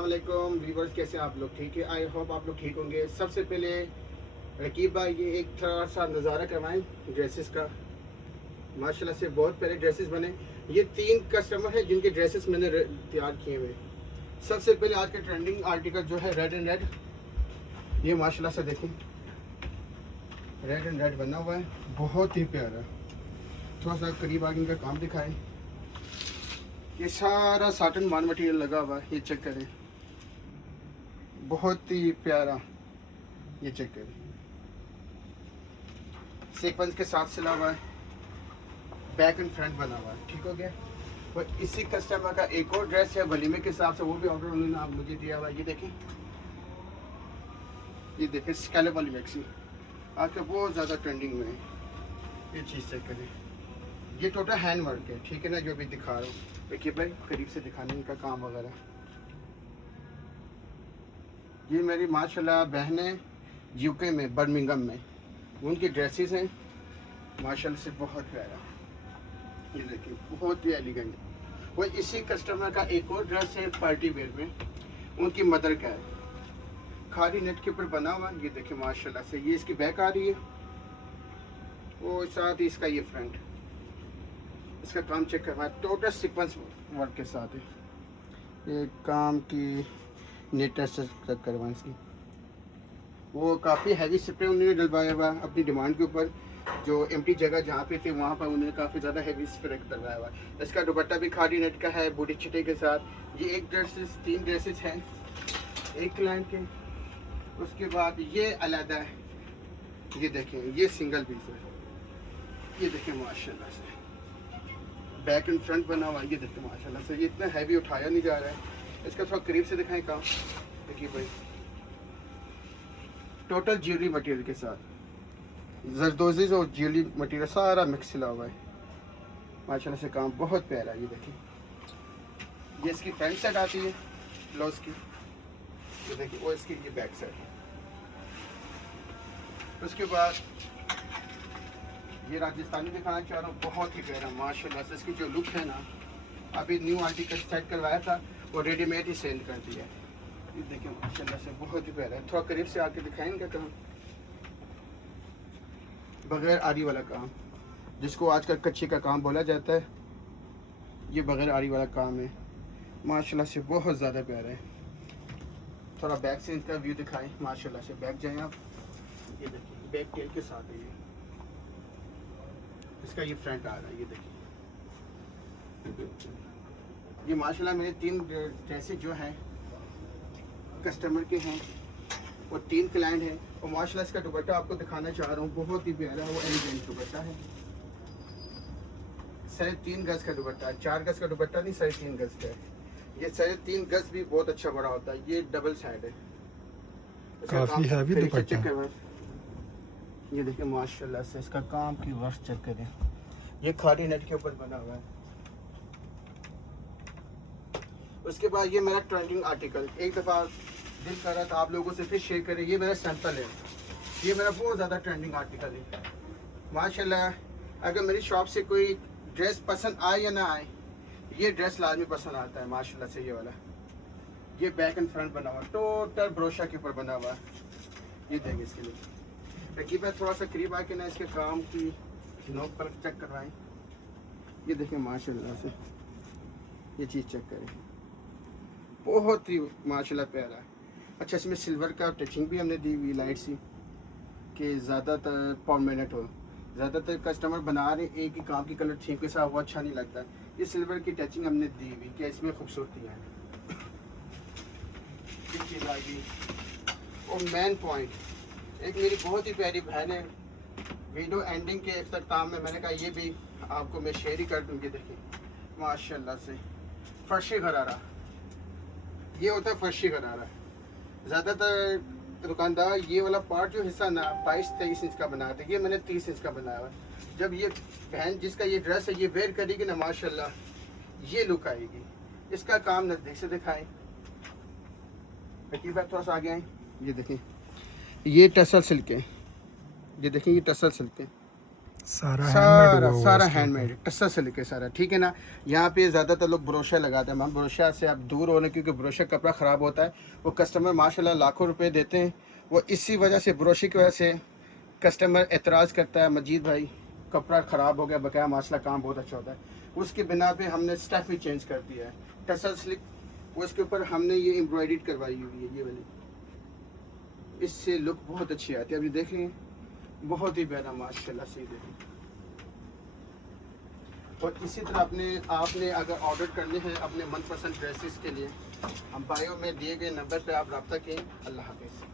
वालेकुम व्यूवर्स, कैसे हैं आप लोग? ठीक है, आई होप आप लोग ठीक होंगे। सबसे पहले रकीब भाई ये एक थोड़ा सा नज़ारा करवाएं ड्रेसेस का। माशाल्लाह से बहुत प्यारे ड्रेसेस बने। ये 3 कस्टमर हैं जिनके ड्रेसेस मैंने तैयार किए हुए। सबसे पहले आज का ट्रेंडिंग आर्टिकल जो है रेड एंड रेड, ये माशाल्लाह से देखें रेड एंड रेड बना हुआ है, बहुत ही प्यारा। थोड़ा सा करीब आगे इनका काम दिखाएं। ये सारा साटन मान मटीरियल लगा हुआ है, ये चेक करें, बहुत ही प्यारा। ये चेक करें, सीक्वेंस के साथ सिला हुआ है, बैक एंड फ्रंट बना हुआ है। ठीक हो गया। और इसी कस्टमर का एक और ड्रेस है वलीमे के हिसाब से, वो भी ऑर्डर उन्होंने आप मुझे दिया हुआ है। ये देखें स्कैलप वाली मैक्सी आजकल बहुत ज़्यादा ट्रेंडिंग में है। ये चीज़ चेक करें, ये टोटल हैंड वर्क है। ठीक है ना, जो भी दिखा रहा हूँ। देखिए भाई करीब से दिखाने इनका काम वगैरह। ये मेरी माशाल्लाह बहनें यूके में बर्मिंघम में, उनकी ड्रेसेस हैं माशाल्लाह से बहुत प्यारा। ये देखिए बहुत ही एलिगेंट। वो इसी कस्टमर का एक और ड्रेस है पार्टी वेयर में, उनकी मदर का है, खाली नेट के ऊपर बना हुआ। ये देखिए माशाल्लाह से, ये इसकी बैक आ रही है, वो साथ ही इसका ये फ्रंट। इसका काम चेक करवाएं, टोटल सीक्वेंस वर्क के साथ है। ये काम की नेट टेस्ट चेक करवाएं इसकी। वो काफ़ी हैवी स्प्रे उन्होंने डलवाया हुआ अपनी डिमांड के ऊपर। जो एम्प्टी जगह जहाँ पे थे वहाँ पर उन्होंने काफ़ी ज़्यादा हैवी स्प्रे डलवाया हुआ। इसका दुपट्टा भी खादी नेट का है, बूटी छिटे के साथ। ये एक ड्रेसेस 3 ड्रेसेस हैं एक क्लाइंट के। उसके बाद ये अलग है, ये देखें ये सिंगल पीस है। ये देखें माशाल्लाह से बैक एंड फ्रंट बना हुआ। ये देखें माशाल्लाह से, ये इतना हैवी उठाया नहीं जा रहा है। इसका थोड़ा करीब से दिखाएं काम। देखिए भाई टोटल ज्वेलरी मटेरियल के साथ, जरदोजीज और ज्वेलरी मटेरियल सारा मिक्स सिला हुआ है। माशाल्लाह से काम बहुत प्यारा है। ये देखिए, ये इसकी फ्रंट साइड आती है ब्लाउज की। ये देखिए वो इसकी ये बैक साइड। उसके बाद ये राजस्थानी दिखाना चाह रहा हूँ, बहुत ही प्यारा माशाल्लाह से। इसकी जो लुक है ना, अभी न्यू आर्टिकल सेट करवाया था वो रेडीमेड ही सेल कर दिया है। ये देखिए माशाल्लाह से बहुत ही प्यारा है। थोड़ा करीब से आके दिखाएंगे काम, बगैर आरी वाला काम, जिसको आजकल कच्ची का काम बोला जाता है, ये बगैर आरी वाला काम है। माशाल्लाह से बहुत ज़्यादा प्यारा है। थोड़ा बैक से इनका व्यू दिखाएं। माशाल्लाह से बैक जाएं आप, ये देखिए बैक टेल के साथ है ये। इसका ये फ्रंट आ रहा है। ये देखिए ये माशाल्लाह मेरे 3 ड्रेसेस जो हैं कस्टमर के हैं और 3 क्लाइंट हैं। और माशाल्लाह इसका दुपट्टा आपको दिखाना चाह रहा हूँ, बहुत ही प्यारा वो एलिगेंट दुपट्टा है। 3.5 गज का दुपट्टा है, 4 गज का दुपट्टा नहीं, 3.5 गज का है। ये 3.5 गज भी बहुत अच्छा बड़ा होता है। ये डबल साइड है, काफी हैवी दुपट्टा। ये देखिए माशाल्लाह से इसका काम की वर्क चेक करें। ये खादी नेट के ऊपर बना हुआ है। उसके बाद ये मेरा ट्रेंडिंग आर्टिकल, एक दफ़ा दिल कर रहा था आप लोगों से फिर शेयर करें। ये मेरा सैंपल है, ये मेरा बहुत ज़्यादा ट्रेंडिंग आर्टिकल है माशाल्लाह। अगर मेरी शॉप से कोई ड्रेस पसंद आए या ना आए, ये ड्रेस लाजमी पसंद आता है माशाल्लाह से। ये वाला ये बैक एंड फ्रंट बना हुआ, टोटल ब्रोशा के ऊपर बना हुआ है। ये देंगे इसके लिए रकीब है, थोड़ा सा करीब आके ना इसके काम की नोक पर चेक करवाएं। ये देखें माशाल्लाह से, ये चीज़ चेक करें, बहुत ही माशाल्लाह प्यारा है। अच्छा इसमें सिल्वर का टचिंग भी हमने दी हुई लाइट सी, कि ज़्यादातर परमानेंट हो। ज़्यादातर कस्टमर बना रहे एक ही काम की कलर थीम के साथ, वो अच्छा नहीं लगता। ये सिल्वर की टचिंग हमने दी हुई कि इसमें खूबसूरती है। ये चीज़ आ गई। और मेन पॉइंट, एक मेरी बहुत ही प्यारी बहन है, वीडियो एंडिंग के इख्तिताम में मैंने कहा ये भी आपको मैं शेयर ही कर दूँगी। देखिए माशाल्लाह से फर्शी गरारा, ये होता है फर्शी गरारा। ज़्यादातर दुकानदार ये वाला पार्ट जो हिस्सा ना 22-23 इंच का बनाते हैं, ये मैंने 30 इंच का बनाया हुआ है। जब ये बहन जिसका ये ड्रेस है ये वेयर करेगी ना, माशाल्लाह ये लुक आएगी। इसका काम नज़दीक से दिखाएं। बाकी बात थोड़ा सा आगे आए। ये देखें ये टसल सिल्क है, ये देखें ये टसल सिल्क है। सारा हैंडमेड सारा हुआ हुआ सारा है इसके हैंडमेड टस्सा से लेके सारा, ठीक है ना। यहाँ पे ज़्यादातर लोग ब्रोशा लगाते हैं, हम ब्रोशा से आप दूर होने, क्योंकि ब्रोशा कपड़ा ख़राब होता है। वो कस्टमर माशाल्लाह लाखों रुपए देते हैं, वो इसी वजह से ब्रोशे की वजह से कस्टमर एतराज़ करता है, मजीद भाई कपड़ा ख़राब हो गया, बकाया माशाल्लाह काम बहुत अच्छा होता है। उसके बिना पे हमने स्टफ़ भी चेंज कर दिया है, टसल स्लिप उसके ऊपर हमने ये एम्ब्रॉयडरी करवाई हुई है, ये वाली, इससे लुक बहुत अच्छी आती है। अभी देखें बहुत ही प्यारा माशाल्लाह से देखें। और इसी तरह आपने अगर ऑर्डर करने हैं अपने मनपसंद ड्रेसेस के लिए, हम बायो में दिए गए नंबर पर आप रब्ता करें। अल्लाह हाफ़िज़।